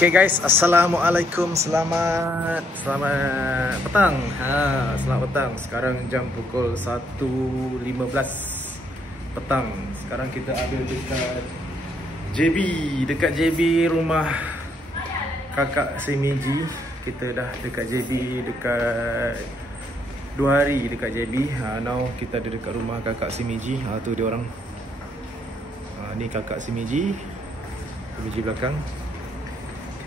Okay guys, assalamualaikum, selamat petang. Selamat petang. Sekarang jam pukul 1.15 petang. Sekarang kita ada dekat JB, rumah kakak Semiji. Kita dah dekat JB dekat 2 hari dekat JB. Now kita ada dekat rumah kakak Semiji. Tu dia orang. Ni kakak Semiji belakang.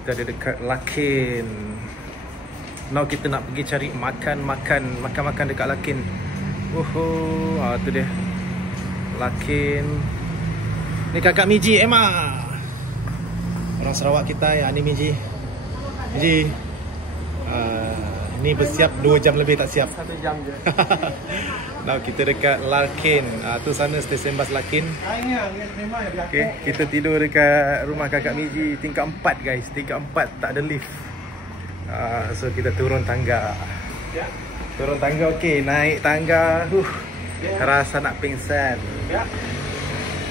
Kita ada dekat Lakin. Now kita nak pergi cari makan dekat Lakin. Tu dia Lakin. Ni kakak Miji, Emma. Orang Sarawak kita ya, ni Miji. Miji. Ni bersiap 2 jam lebih tak siap. 1 jam je. Now kita dekat Lakin. Tu sana stesen bas Lakin. Okay, kita tidur dekat rumah kakak Miji tingkat 4 guys. Tingkat 4 tak ada lift. So kita turun tangga. Turun tangga okey, naik tangga. Rasa nak pingsan.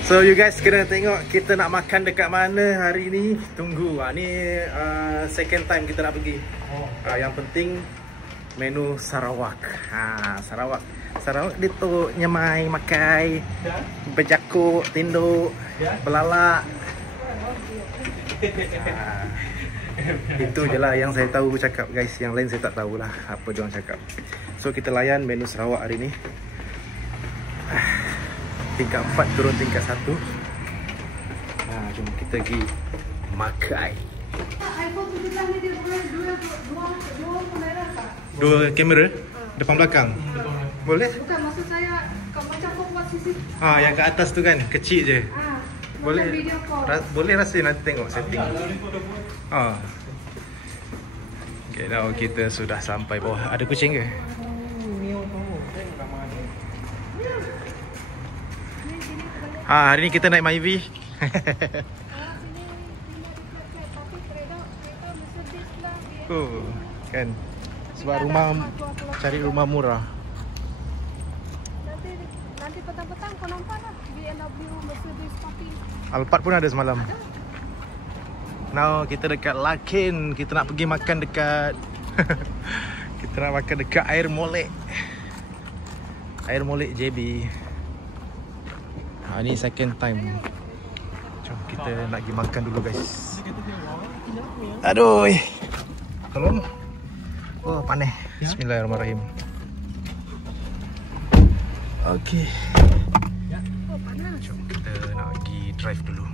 So you guys kena tengok kita nak makan dekat mana hari ni. Tunggu. Ni second time kita nak pergi. Yang penting menu Sarawak. Sarawak dia tu nyamai, makai, berjakuk, tinduk, belalak. Itu je lah yang saya tahu cakap guys. Yang lain saya tak tahulah apa dia orang cakap. So kita layan menu Sarawak hari ni. Tingkat 4 turun tingkat 1. Jom kita pergi makai. Dua kamera depan belakang. Boleh? Bukan, maksud saya macam kau buat sisi. Yang kat atas tu kan, kecil je. Boleh. Video call. Boleh rasa nanti tengok setting. Okay, now kita sudah sampai bawah. Ada kucing ke? Hari ni kita naik Myvi. Kan. Sebab cari rumah murah. Nanti petang-petang kau nampak lah BMW, Mercedes, tapi Alphard pun ada semalam. Now kita dekat Lakin. Kita nak pergi makan dekat kita nak makan dekat Air Molek. Air Molek JB. Ni second time. Jom kita nak pergi makan dulu guys. Aduh. Tolong. Panas. Bismillahirrahmanirrahim. Okey. Jom kita nak pergi drive dulu.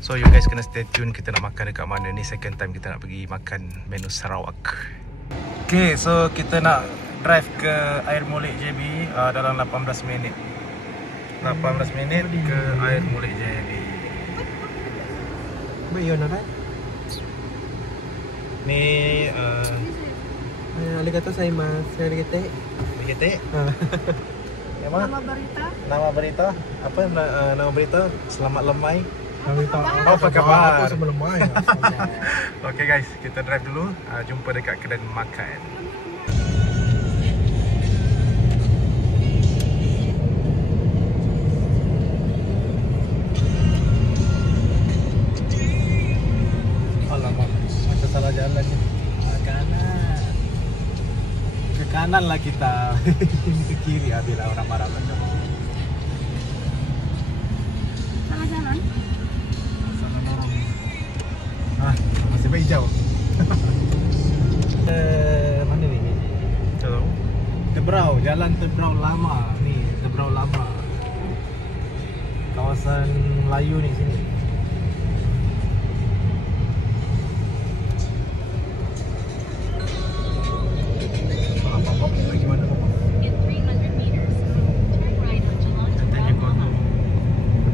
So you guys kena stay tune. Kita nak makan dekat mana. Ni second time kita nak pergi makan menu Sarawak. Okay, so kita nak drive ke Air Molek JB dalam 18 minit. 18 minit ke Air Molek JB. Bayon apa? Ni Arigato gozaimasu. Arigato. Begitu? nama berita. Nama berita? Apa nama berita? Selamat lemai. Apa khabar? Apa sebelum main? Okay guys, kita drive dulu. Jumpa dekat kedai makan. Alamak, macam salah jalan ni. Kanan. Ke kanan lah kita. Ini ke kiri bila orang marah macam. Salah jalan. Salah orang. Masih hijau. Mana ni? Tahu. Tebrau, jalan Tebrau lama ni, Tebrau lama. Kawasan Melayu ni sini.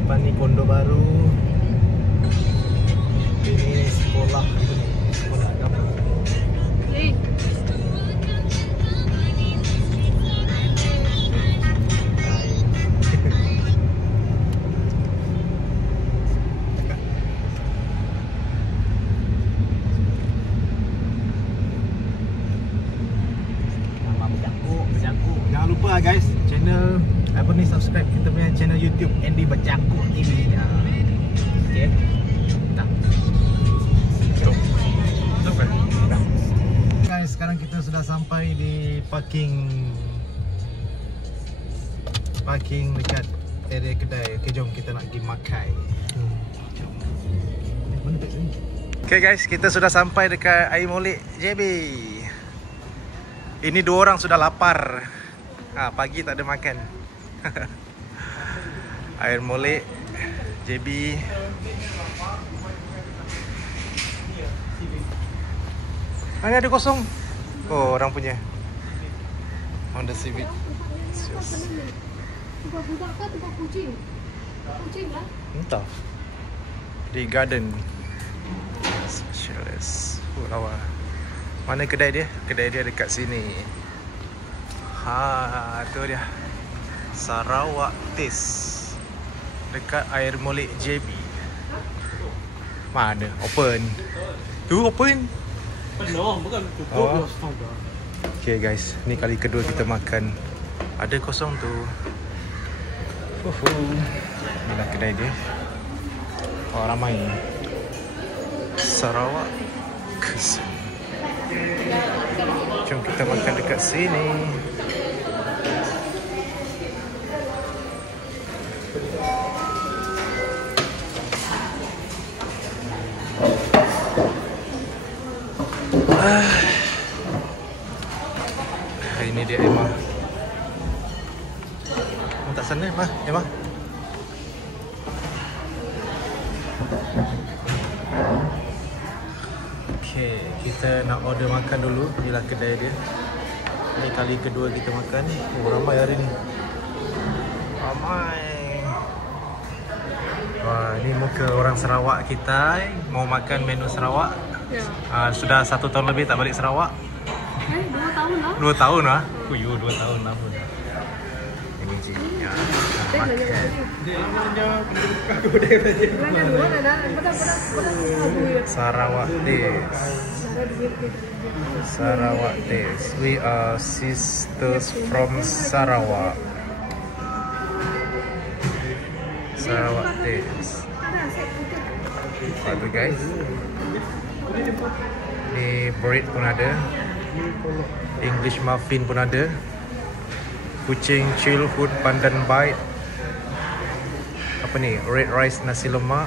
Depan ni Kondo Baru. Ini sekolah agama. Berjangkuk. Jangan lupa guys, channel apa ni, subscribe kita punya channel YouTube Andy Berjangkuk TV. Okay. Dah. Jom. parking dekat area kedai. Okay, jom kita nak pergi makan. Jom. Mana tak ni? Okay guys, kita sudah sampai dekat Air Molek JB. Ini dua orang sudah lapar. Pagi tak ada makan. Air Molek JB. Mana ada kosong? Oh, orang punya. Honda Civic. Tempat budak ke tempat kucing? Kucing lah. Entah. Di garden. Specialist. Lawa. Mana kedai dia? Kedai dia dekat sini. Tu dia. Sarawak Taste. Dekat Air Molek JB. Mana? Open. Tu open. No, bukan tutup. Okay guys, ni kali kedua kita makan. Ada kosong tu. Inilah kedai dia. Ramai. Sarawak Cuisine. Jom kita makan dekat sini. Ini dia Emma. Tak sana Emma. Okay, kita nak order makan dulu. Inilah kedai dia. Ini kali kedua kita makan. Ramai hari ni. Ramai. Wah, ini muka orang Sarawak kita. Mau makan menu Sarawak. Ya. Sudah 1 tahun lebih tak balik Sarawak. 2 tahun lah. 2 tahun lah. 2 tahun lama dah. Ini je. Ya. Sarawak Taste. Sarawak Taste. We are sisters from Sarawak. Sarawak Taste. Itu guys. Ni bread pun ada. English muffin pun ada. Kucing chill food pandan bite. Apa ni? Red rice nasi lemak.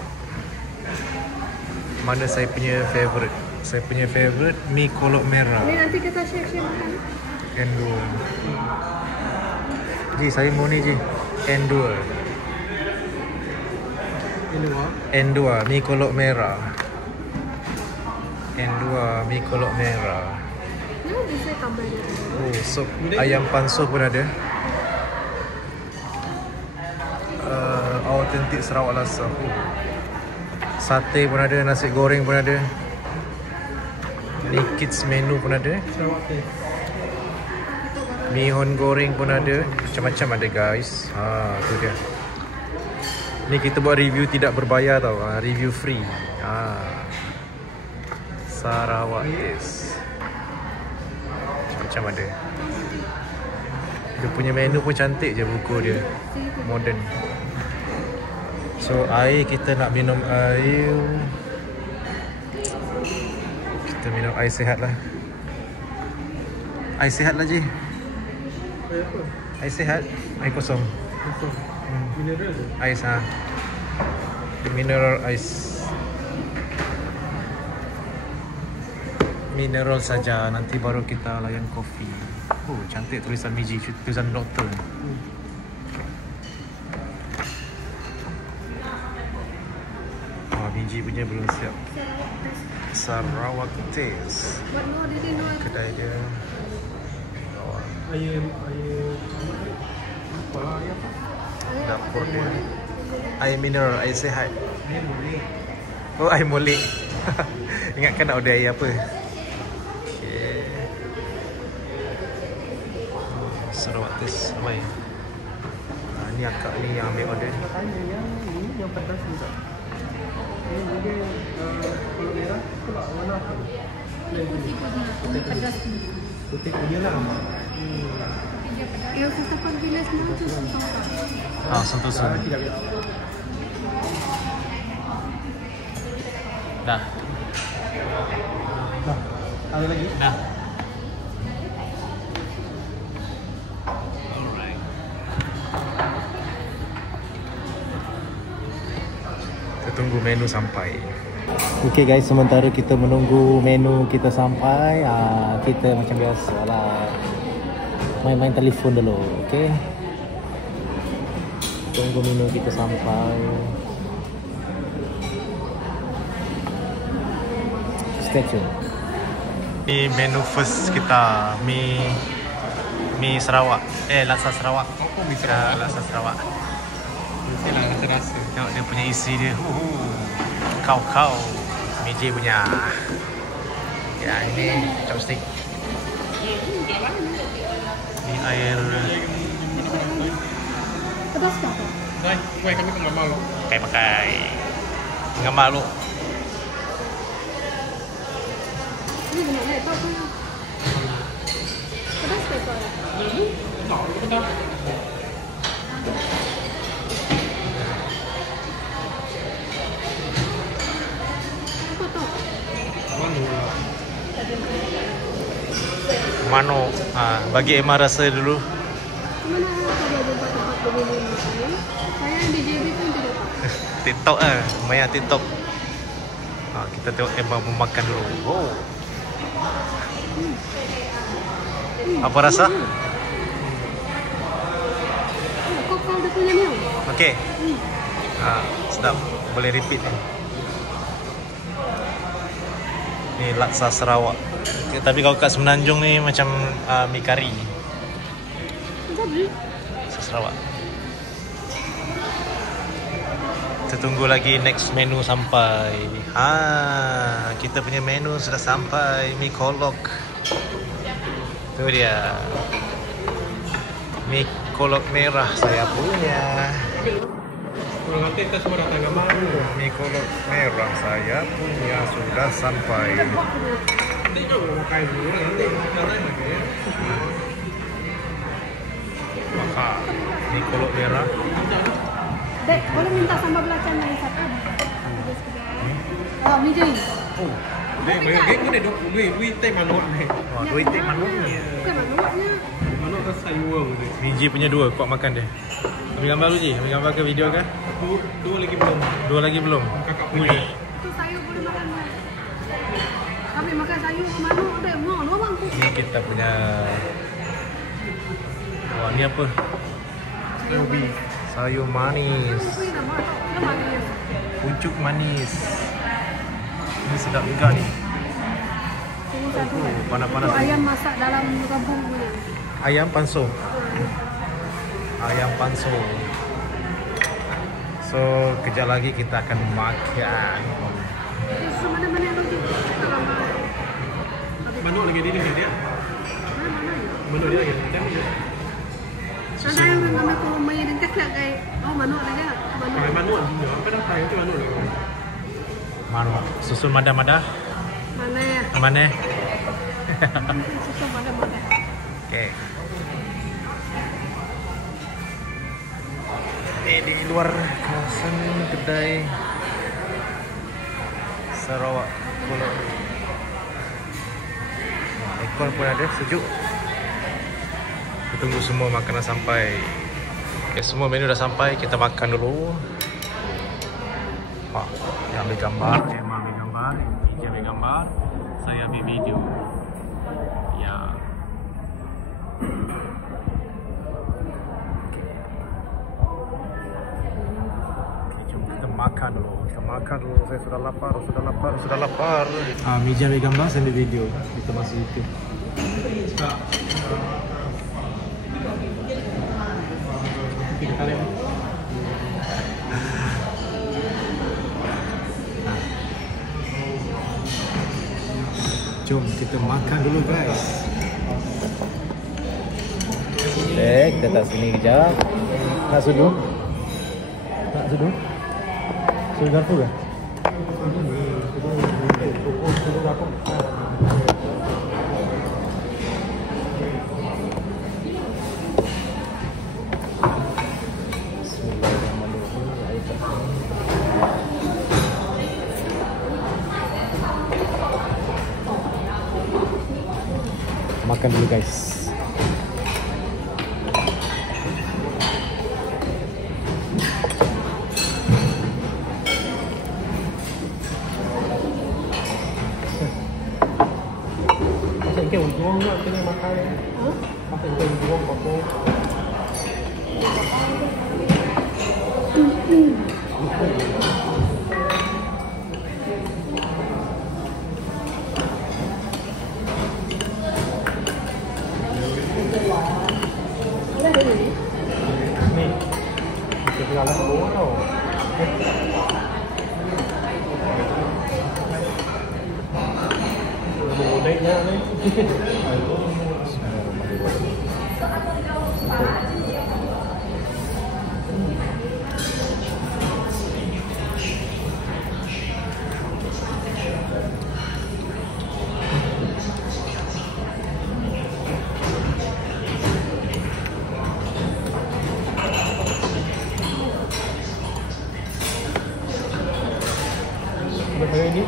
Mana saya punya favourite? Saya punya favourite mi kolok merah. Ni nanti kita share makan. Endua. Ji, saya mau ni Ji. Endua. Endua mi kolok merah. Endua mi kolok merah. Ni bisa tambah dia. Oh, sup ayam panso pun ada. Authentic Sarawak Laksa. Sate pun ada, nasi goreng pun ada. Ni kids menu pun ada. Mihun goreng pun ada. Macam-macam ada guys. Tu dia. Ni kita buat review tidak berbayar tau. Review free. Sarawak Taste. Macam ada. Dia punya menu pun cantik je buku dia. Modern. So air, kita nak minum air. Kita minum air sihat lah. Air sihat lah Ji. Air sihat. Air kosong. Mineral tu. Ais mineral ice. Mineral saja, nanti baru kita layan kopi. Oh, cantik tulisan Miji, tulisan doktor. Miji punya belum siap. Sarawak Taste. Kedai dia. Air apa? Dapur dia. Air mineral, air sihat. Oh, air molek. Ingatkan nak order air apa. Okay. Sarawak Taste ramai. Ni akak ni yang ambil order. Tanya yang ini yang pedas ni tak? Ini dia kalau merah pula warna apa? Putih pedas ni. Putih punya lah. Yang sesapan bila semua tu sentosa. Sentosa. Tidak. Dah. Ada lagi? Dah. menu sampai. Okay guys, sementara kita menunggu menu kita sampai, kita macam biasa lah main-main telefon dulu. Okay, tunggu menu kita sampai. Stay tune. Ini menu first kita, mi Sarawak. Laksa Sarawak. Kau bisa Laksa Sarawak. mesti lah rasa-rasa. Tengok dia punya isi dia. Kau Meji punya. Ya, ini chopstick. Ini air. Pedas tak? Baik, kami tengah malu. Pakai. Enggak malu. Ini benar tak tahu. Pedas tak? Tak, betul. Mano, bagi Emma rasa dulu. Mana kalau jumpa tempat begini ni? Saya di JB pun tidak tahu. TikTok Maya TikTok. Kita tengok Emma memakan dulu. Oh. Apa rasa? Kau dia punya ni. Okey. Sedap. Boleh repeat ni. Ni laksa Sarawak. Tapi kalau kat Semenanjung ni macam mi kari. Laksa Sarawak. Kita tunggu lagi next menu sampai. Kita punya menu sudah sampai. Mi kolok. Tu dia. Mi kolok merah saya punya. Kalau nanti kita semua datang ke mana? Mi kolok merah saya punya sudah sampai. Nanti kita makan dulu. Nanti kita lagi ya. Maka mi kolok merah. Dek, boleh minta sambal belacan yang satu? Oh, ni je. Oh, dia duit teh manuak ni. Duit teh manuaknya. Bukan manuaknya. Manuak ke sayur tu. Biji punya dua, kuat makan dia. Ambil gambar dulu je, ambil gambar ke video kan? Dua lagi belum. Dua lagi belum? Kakak punya. Tu sayur boleh makan. Kami makan sayur ke manuk ada. Mau lu bang. Ini kita punya. Wah, ni apa? Ubi. Sayur manis. Pucuk manis. Ini sedap juga ni. Panas-panas. Ayam masak dalam rebung punya. Ayam panso. Ayam panso. So, kejap lagi kita akan makan. Mana-mana lagi. Manuk lagi dia. Manuk dia lagi. Ada yang mengambil kolom yang dekat kayak manuk lagi. Manuk dia. Apa dah tahu tu manuk lagi. Manuk. Susun madah-madah. Mana ya? Mana? Susu mana-mana. Okay. Ini di luar kawasan kedai Sarawak Pulau. Aircon pun ada, sejuk. Kita tunggu semua makanan sampai. Okay, semua menu dah sampai, kita makan dulu. Yang ambil gambar, Emma ambil gambar, Ija ambil gambar, saya ambil video. Ya. Makan dulu, saya sudah lapar. Mija ambil gambar, saya ambil video. Kita masuk YouTube. Tiga kali. Jom kita makan dulu guys. Kita tak sini kejap. Nak sudu? Sudu garpu ke? Makan dulu guys. Mungkin buang nak kena makan. Hah? Makan buang apa? Ada ni. Ni. Kita tinggal dalam bawah tau. Naiknya ni. Apa ini?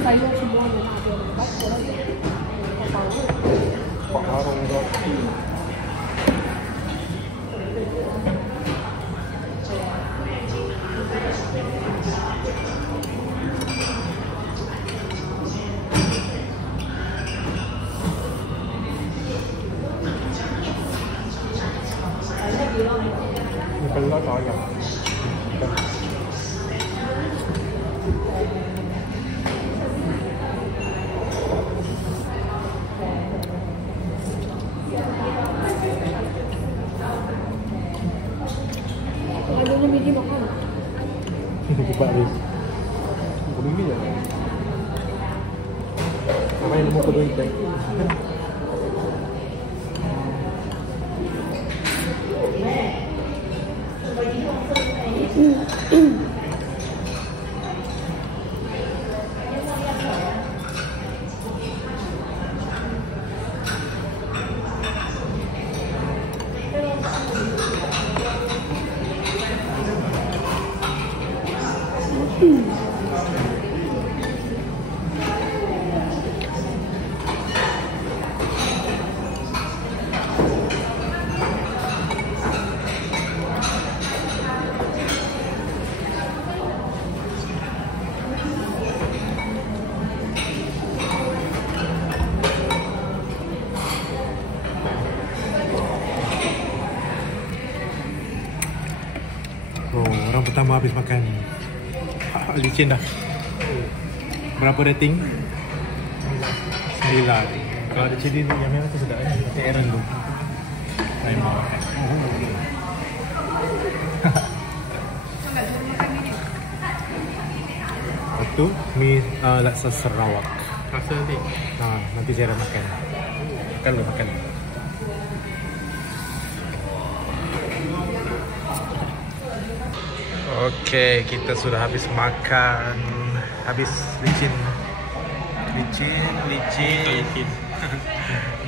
Sayur semua memang ada lepas. Pak Harung roti. Ini keluar tak ayam. Adanya biji makan. Cepat ni. Kau ini je. Apa yang mau kedua ikan? Oh, orang pertama habis makan. Licin dah. Berapa rating? 9. Kalau ada cili yang merah tu sedap kan? Macam Aaron tu. Memang. Satu mi laksa Sarawak. Rasa nanti. Nanti saya dah makan. Makan dulu, makan. Okey, kita sudah habis makan. Habis licin.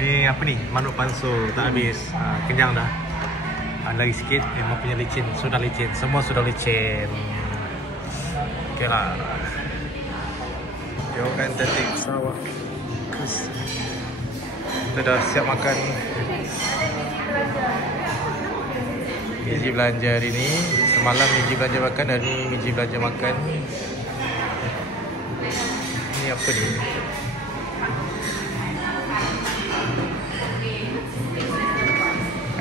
Ni apa ni? Manuk panso tak habis. Kenyang dah. Lagi sikit memang punya licin. Sudah licin. Semua sudah licin. Okey lah. Yo kan tadi Sarawak. Kita dah siap makan. Miji belanja hari ni. Semalam Miji belanja makan, hari ni Miji belanja makan. Ni apa ni?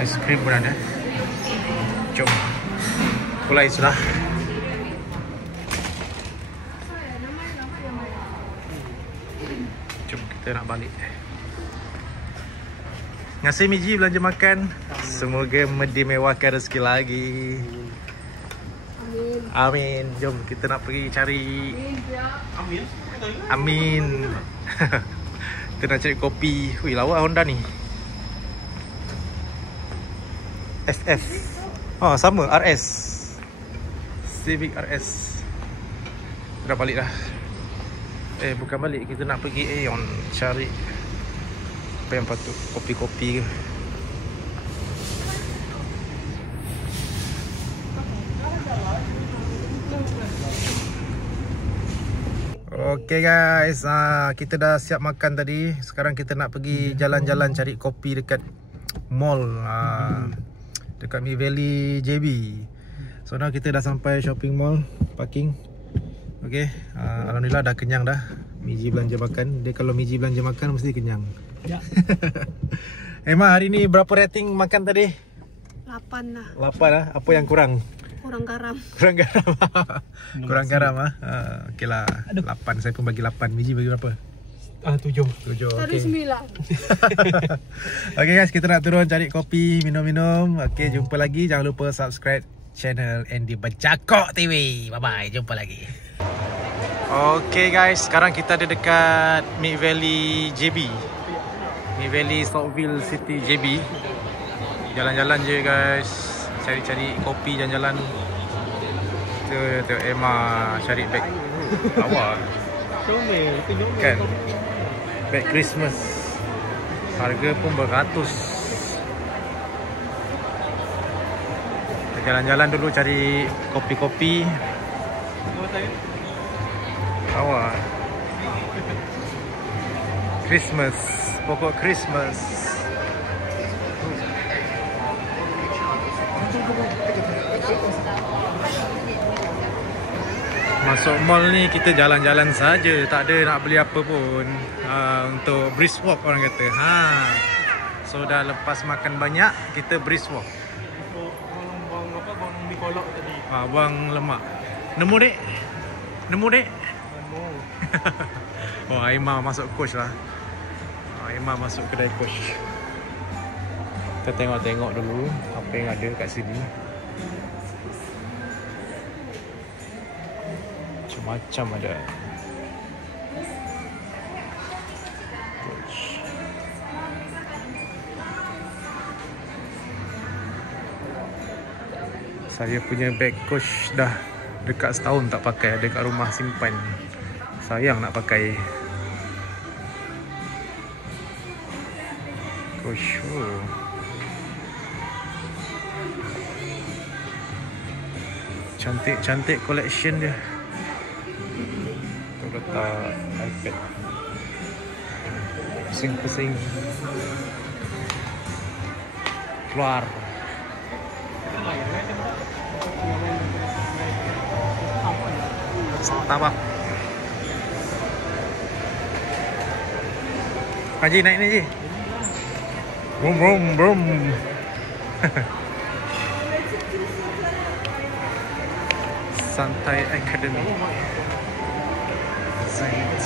Aiskrim pun ada. Jom. Mulai sudah. Jom kita nak balik. Terima kasih Miji belanja makan. Semoga mendimewahkan rezeki lagi. Amin. Jom kita nak pergi cari. Amin. Kita nak cari kopi. Wih, lawa Honda ni. SF. Oh, sama RS. Civic RS. Dah balik dah. Bukan balik, kita nak pergi Aeon cari apa yang patut, kopi-kopi ke. Okay guys, kita dah siap makan tadi. Sekarang kita nak pergi jalan-jalan cari kopi dekat mall, dekat Mi Valley JB. So now kita dah sampai shopping mall, parking. Okay, alhamdulillah dah kenyang dah. Miji belanja makan. Dia kalau Miji belanja makan mesti kenyang. Ya. Emma, hari ni berapa rating makan tadi? 8 lah. 8 lah. Apa yang kurang? Kurang garam. Kurang garam. Kurang garam ah. Okey lah. 8. Saya pun bagi 8. Miji bagi berapa? 7. 7. Tadi Okey. 9. Okey guys, kita nak turun cari kopi, minum-minum. Okey, jumpa lagi. Jangan lupa subscribe channel Andy Bercakap TV. Bye bye, jumpa lagi. Okey guys, sekarang kita ada dekat Mid Valley JB. Mid Valley Southville City JB. Jalan-jalan je guys. Cari-cari kopi jalan-jalan. Tengok Emma cari beg awal. Kan? Beg Christmas. Harga pun beratus. Jalan-jalan dulu cari kopi-kopi. Awal. Christmas. Pokok Christmas. Masuk mall ni kita jalan-jalan saja, tak ada nak beli apa pun. Untuk brisk walk orang kata. So dah lepas makan banyak, kita brisk walk. Buang apa? Buang mi kolak tadi. Buang lemak. Nemu dek? Nemu dek? Oh, Aimah masuk coach lah. Aimah masuk kedai coach. Kita tengok-tengok dulu apa yang ada kat sini. Macam-macam ada. Coach. Saya punya bag coach dah dekat setahun tak pakai, ada kat rumah simpan. Sayang nak pakai. Coach. Cantik-cantik collection dia. Tu letak iPad. Pusing-pusing. Keluar. Starbucks. Haji naik ni Haji. Brum brum brum. Santai Academy. Zaid.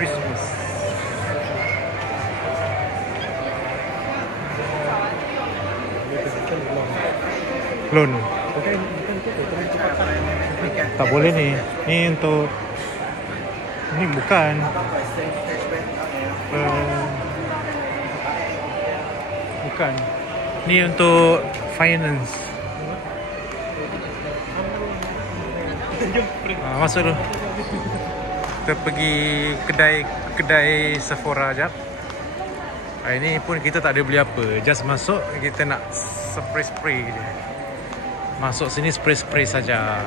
Christmas. Loan. Tak boleh ni. Ni untuk ni bukan. Bukan. Ni untuk finance. Masuk dulu. Kita pergi kedai Sephora jap. Ini pun kita tak ada beli apa. Just masuk, kita nak spray je. Masuk sini spray saja.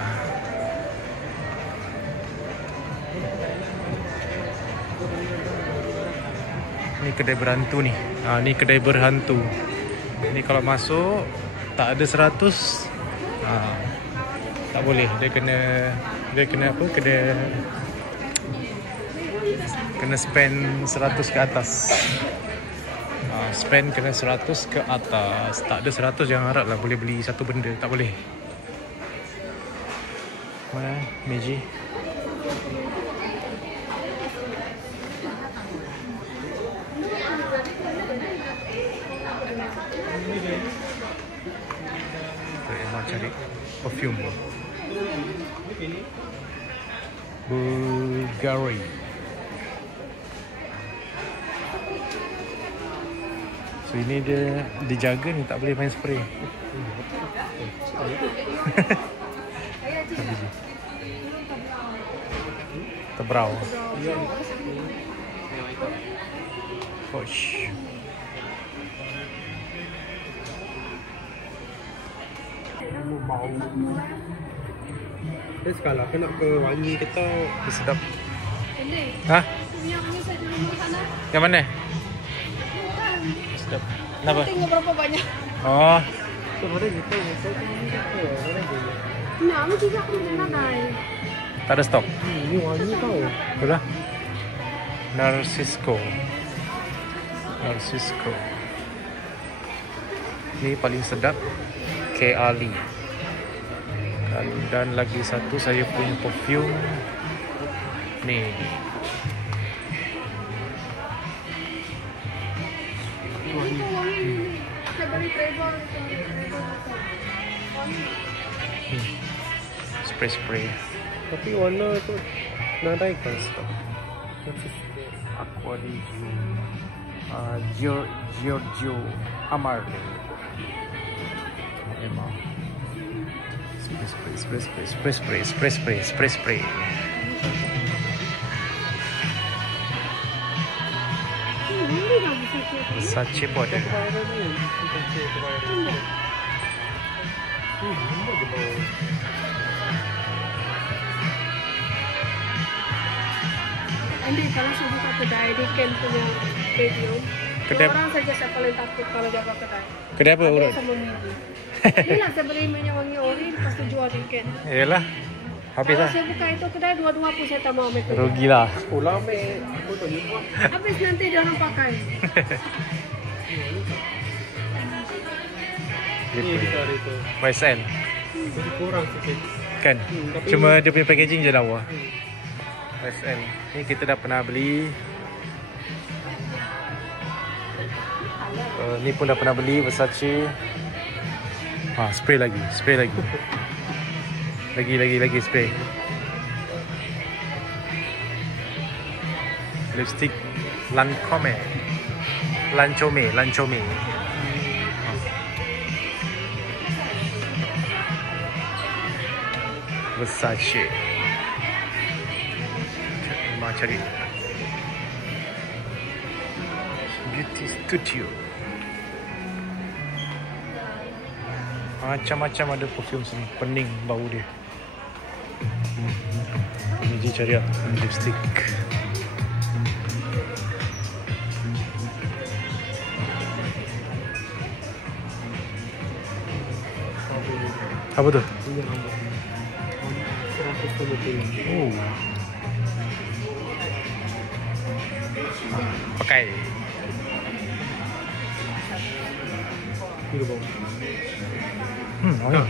Ni kedai berhantu ni. Ni kedai berhantu. Ni kalau masuk tak ada 100. Tak boleh. Dia kena apa? Kena spend 100 ke atas. Spend kena 100 ke atas. Tak ada 100 jangan harap lah boleh beli satu benda. Tak boleh. Mana Meiji? Kita cari perfume. Bulgari. So ini dia dijaga ni, tak boleh main spray. Tebrau. Push. bau. Terus kalau kena ke wangi ke tau. Sedap. Ini. Ha? Yang ni saya di rumah sana. Yang mana? Bukan. Sedap. Kenapa? Tengok berapa banyak. Oh, So ada gitu. So ini apa? Ada gitu. Nah, aku juga aku nak naik. tak ada stok. Ini wangi tau. Itulah. Narcisco. Narcisco. Ini paling sedap. Kali. Dan lagi satu saya punya perfume. Ni. Ini tu wangi ini. Saya beli travel. Wangi. Spray. Tapi warna tu nadai kan. Aqua di Giorgio Armani. Memang. Spray. Ini dah bisa cek. Versace pun ada. Andy, kalau saya buka kedai di Ken punya stadium, Kedai- orang saja saya paling takut kalau jaga kedai. Kedai apa Adik urut? sama Minggu. Inilah saya beli minyak wangi ori, lepas tu jual di Ken. Yalah. Habis Kalau lah. saya buka itu kedai, dua-dua pun saya tak mau ambil kedai. Rugilah. Pulau me aku tu ni buat. Habis nanti dia orang pakai. Ni kita hari tu. YSL. Jadi kurang sikit. Kan? tapi- Cuma dia punya packaging je lawa. YSL. Ni kita dah pernah beli. Ni pun dah pernah beli Versace. Spray lagi. Lagi spray. Lipstick Lancome. Versace. Memang cari Beauty Studio. Macam-macam ada perfume sini. Pening bau dia. Ini je cari lah lipstick. Apa tu? Ini rambut. 150. Oh. Pakai. Kira bau. Wangi.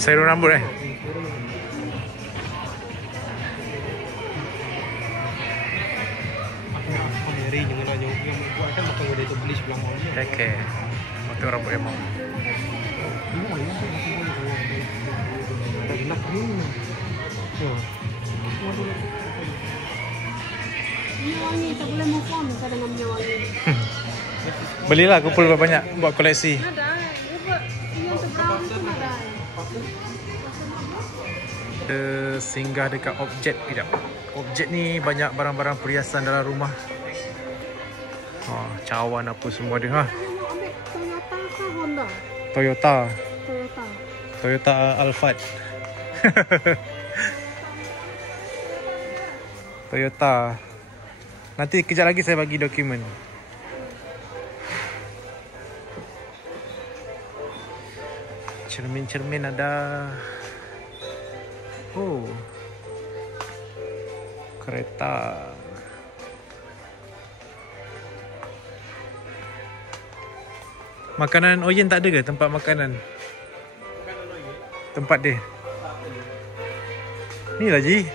Serum rambut Aku nyari jangan nak yang buat kan makan dia tu beli sebelah mall ni. Okay. Motor rambut emang. Ini mana tu nak boleh tak enak ni. Ya. Minyak wangi, tak boleh move on saya dengan minyak wangi. Belilah kumpul banyak buat koleksi. Ada, dia buat yang brown tu ada. Kita singgah dekat objek sekejap. Objek ni banyak barang-barang perhiasan dalam rumah. Cawan apa semua dia. Saya nak ambil Toyota ke Honda? Toyota. Toyota. Alphard. Toyota. Nanti kejap lagi saya bagi dokumen. Cermin-cermin ada. Oh. Kereta. Makanan Oyen tak ada ke tempat makanan? Tempat dia. Ni lah Ji.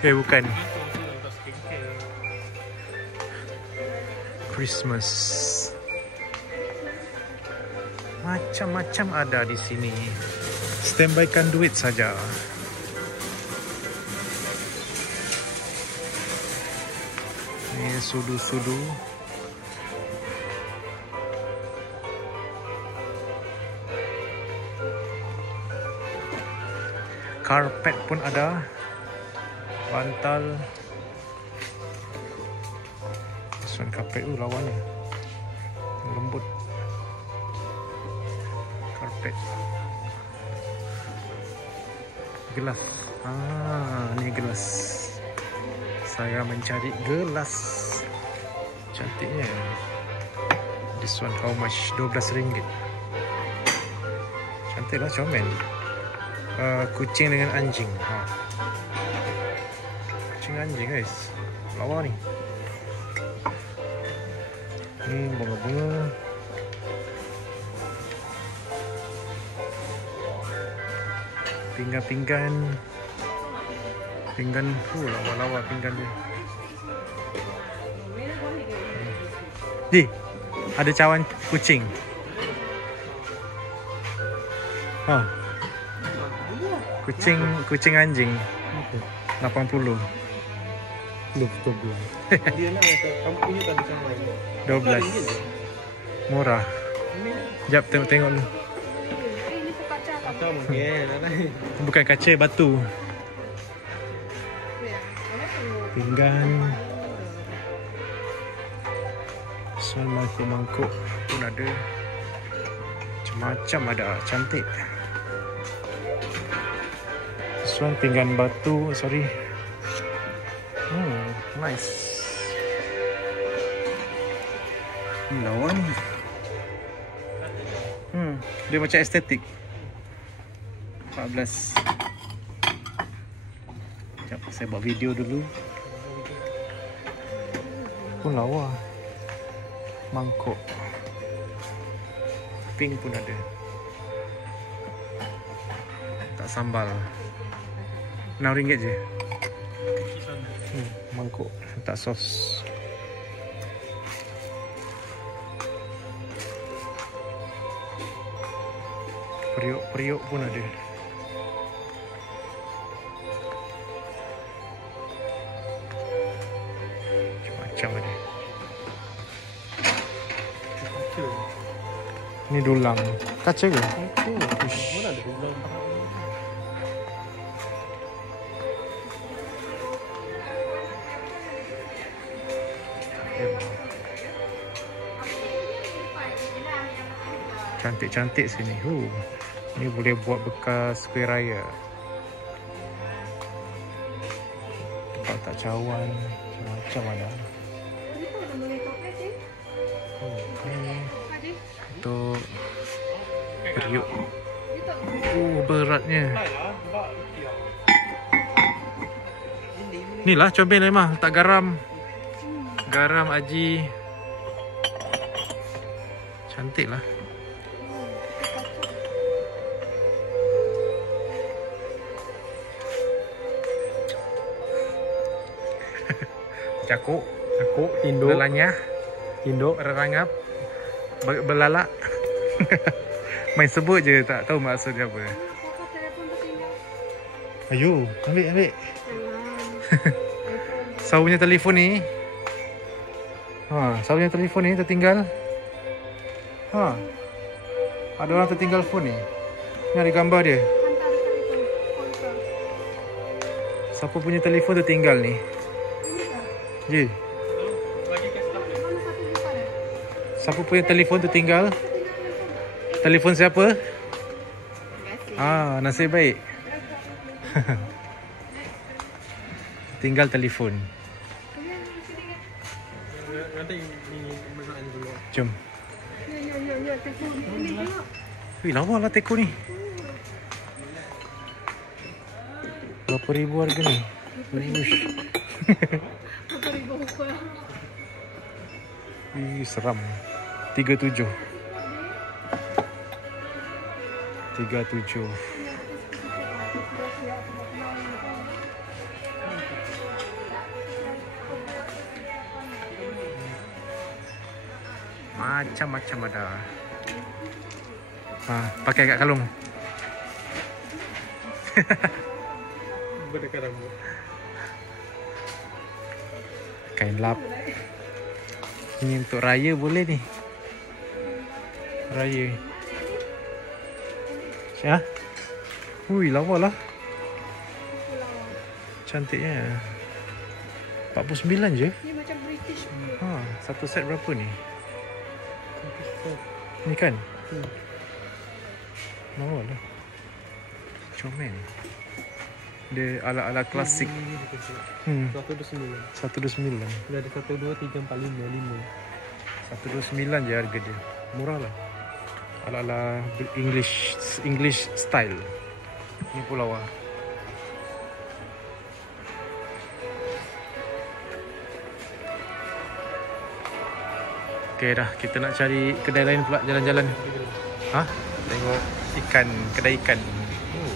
Bukan. Christmas. Macam-macam ada di sini. Standbykan duit saja. Ni sudu-sudu. Karpet pun ada. Bantal. Sun carpet lawannya lembut. Karpet. Gelas. Ni gelas. Saya mencari gelas. Cantiknya. This one how much? RM12. Cantiklah comel. Kucing dengan anjing. Kucing anjing guys. Lawa ni. Ni bunga-bunga. Pinggan-pinggan. Pinggan. Lawa-lawa pinggan dia. Di, ada cawan kucing. Kucing anjing. 80. Betul. Dia nak kata kamu punya tak ada sama ni. 12. Murah. Jap tengok dulu. Ini kaca tak? Atau mungkin Bukan kaca, batu. Pinggan. Soal mangkuk-mangkuk pun ada. Macam-macam ada. Cantik. Soal pinggan batu. Sorry. Nice. Lawan. Dia macam estetik. 14. Sekejap, saya buat video dulu. Pun lawa. Mangkuk. Pink pun ada. Tak sambal. RM6 je. Mangkuk tak sos. Periuk-periuk pun ada. Macam-macam ada. Ni dulang. Kaca ke? Mana ada dulang? Cantik-cantik sini. Ni boleh buat bekas kuih raya. Tempat tak cawan. Macam mana. Ni untuk periuk. Beratnya. Ni lah comel memang. Letak garam. Garam aji. Cantik lah. Cakuk, induk, lelanyah, rerangap, belalak. Main sebut je, tak tahu maksud dia apa. Ayo, ambil. Saw punya telefon ni. Saw punya telefon ni tertinggal. Ada orang tertinggal phone ni. Ni ada gambar dia. Siapa punya telefon tertinggal ni? Je. Siapa punya telefon tu tinggal? Telefon siapa? Nasib baik. Tinggal telefon. Nanti ni masak ni dulu. Jom. Lawa lah teko ni. Berapa ribu harga ni? Seram. 37. Macam-macam ada. Pakai kat kalung. Berdekat rambut. Kain lap. Ini untuk raya boleh ni. Raya. Lawa lah. Cantiknya. 49 je. Dia macam British punya. Ha, satu set berapa ni? Satu set. Ni kan? Hmm. Lawa lah. Comel. Dia ala-ala klasik. 129. 129. Dia ada 1, 2, 3, 4, 5, 5. 129 je harga dia. Murah lah. Ala-ala English style. Ni pun lawa. Okay dah, kita nak cari kedai lain pula jalan-jalan. Ha? Tengok ikan, kedai ikan. Oh.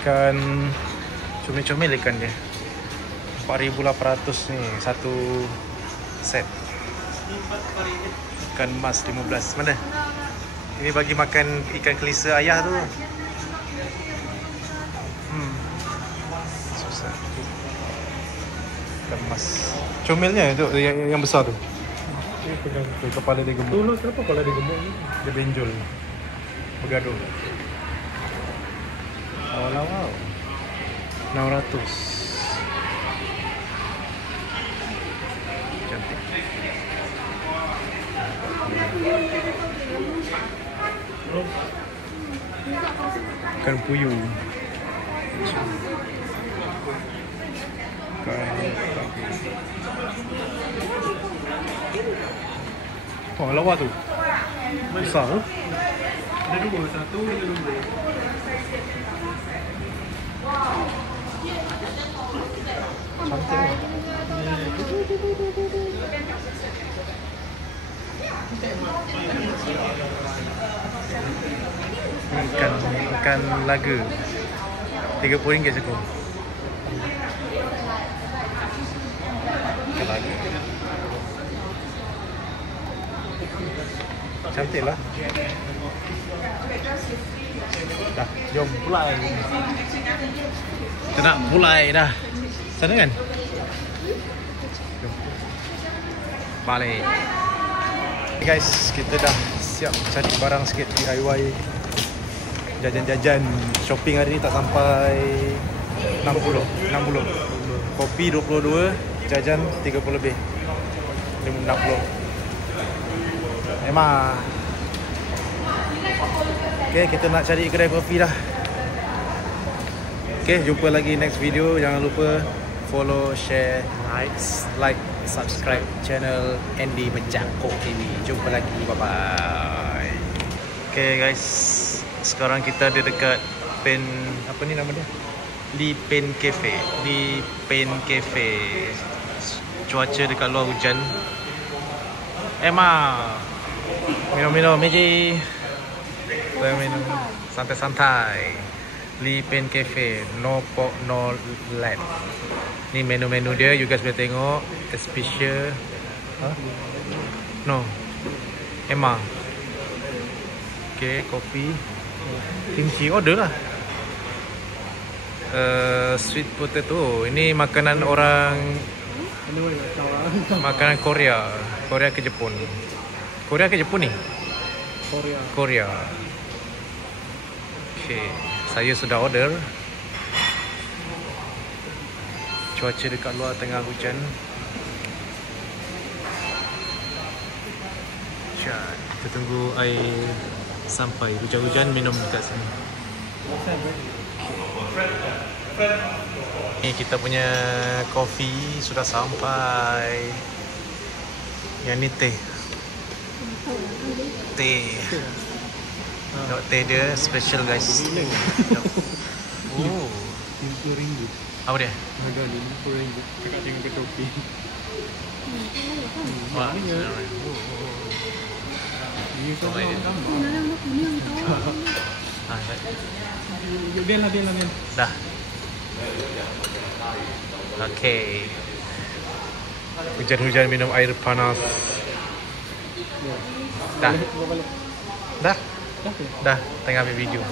Ikan comel-comel ikan dia. 4,800 ni satu set. Ikan emas 15. Mana? Ini bagi makan ikan kelisa ayah tu. Susah. Ikan emas. Comelnya tu yang besar tu. Pegang tu, kepala dia gemuk. Tolong kenapa kepala dia gemuk ni? Dia benjol. Bergaduh. Oh, wow. 600. Cantik. Ikan puyuh. Oh, lawa tu. Besar tu. Ada dua, satu ada dua. Cantik ni. Ikan laga. RM30 sekor. Ikan laga. Cantik lah. Dah, jom pulai. Kita nak pulai dah. Sana kan? Jom. Balik. Okay guys, kita dah siap cari barang sikit DIY. Jajan-jajan. Shopping hari ni tak sampai 60. Kopi 22, jajan 30 lebih. 60. Memang. Okay, kita nak cari kedai kopi dah. Okay, jumpa lagi next video. Jangan lupa follow, share, like, subscribe channel Andy Menjangkok TV. Jumpa lagi. Bye-bye. Okay guys, sekarang kita ada dekat Pen, apa ni nama dia? Li Pen Cafe. Li Pen Cafe. Cuaca dekat luar hujan. Emma, minum-minum Meiji. Kita minum santai-santai. Li Pen Cafe, no pork, no lard. Ni menu-menu dia, you guys boleh tengok. Special. Huh? No. Emma. Okay, kopi. Kimchi, order lah. Sweet potato. Ini makanan orang, makanan Korea. Korea ke Jepun. Korea ke Jepun ni? Korea. Okay, saya sudah order. Cuaca dekat luar tengah hujan. Kita tunggu air sampai. Hujan-hujan minum dekat sini. Ni kita punya kopi sudah sampai. Yang ni teh. Tengok teh dia special guys. Oh, RM50. apa dia? Harga RM50. Cakap tengok ke topi. Wah, Ni kau dia. Dia lah. Dah. Okay. Hujan-hujan minum air panas. Dah. Dah. Dah. Tengah ambil video.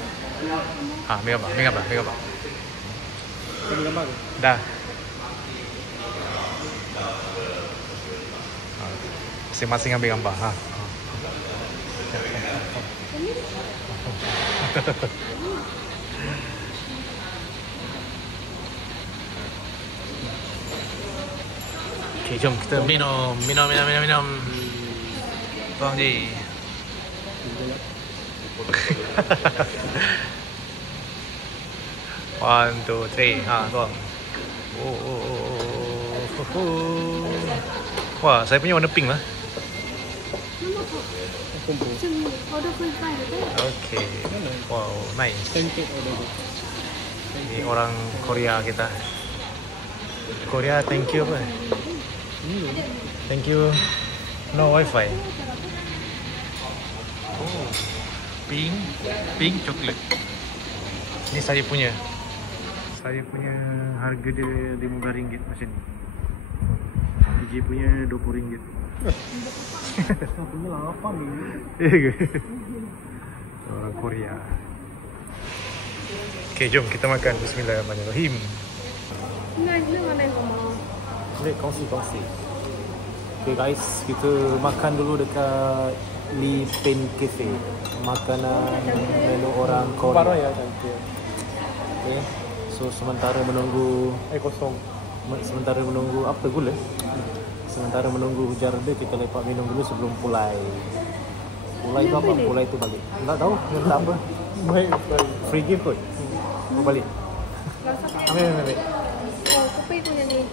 Ambil gambar. Dah. Masing-masing ambil gambar. Okay, jom kita minum. Tuang je. One, two, three. Tuang. Wah, saya punya warna pink lah. Macam order full price tu. Okay. Wow, nice. Pancake order tu. Ini orang Korea kita. Korea, thank you apa? Thank you. No wifi. Oh, pink coklat. Ini saya punya. Saya punya harga dia RM15 macam ni. DJ punya RM20. Saya punya 8 ni. Orang Korea. Okay, jom kita makan. Bismillahirrahmanirrahim. Ini mana yang mau? Baik, kongsi. Okay guys, kita makan dulu dekat Lee Pen Cafe. Makanan menu orang Baru Korea. ya cantik. Okay, so sementara menunggu Kosong. apa gula? Sementara menunggu hujan reda, kita lepak minum dulu sebelum pulai. Pulai tu apa? Pulai tu balik. Tak tahu, tak apa. Baik. Free gift kot. Balik. Rasa apa? Ambil. Oh, kopi punya ni.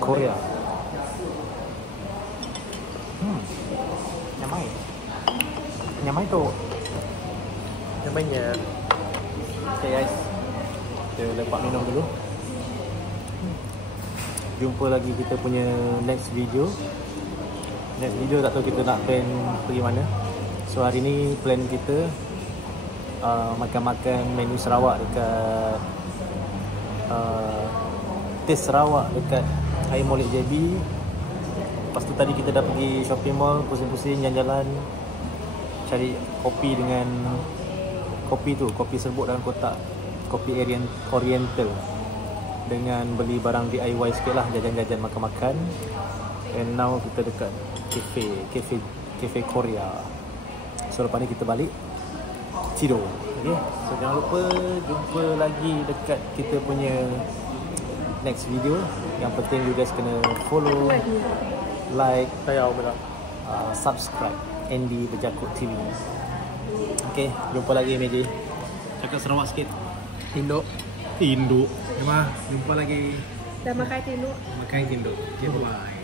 Korea. Nyamai tu. Namanya Okay guys, kita lepak minum dulu. Jumpa lagi kita punya next video. Next video tak tahu kita nak plan pergi mana. So hari ni plan kita makan-makan menu Sarawak dekat Taste Sarawak dekat Air Molek JB. Lepas tu tadi kita dah pergi shopping mall, pusing-pusing jalan-jalan, cari kopi dengan kopi serbuk dalam kotak, kopi oriental, dengan beli barang DIY sikit lah, jajan-jajan makan-makan. And now kita dekat cafe Korea. So lepas ni kita balik tidur. Okay, so jangan lupa jumpa lagi dekat kita punya next video. Yang penting you guys kena follow, like, subscribe Andy Berjakut TV. Okay, jumpa lagi Meji. Cakap Sarawak sikit. Indo. Indo. Jumpa lagi. Dah makan tinduk. Makan Indo. Okay, bye.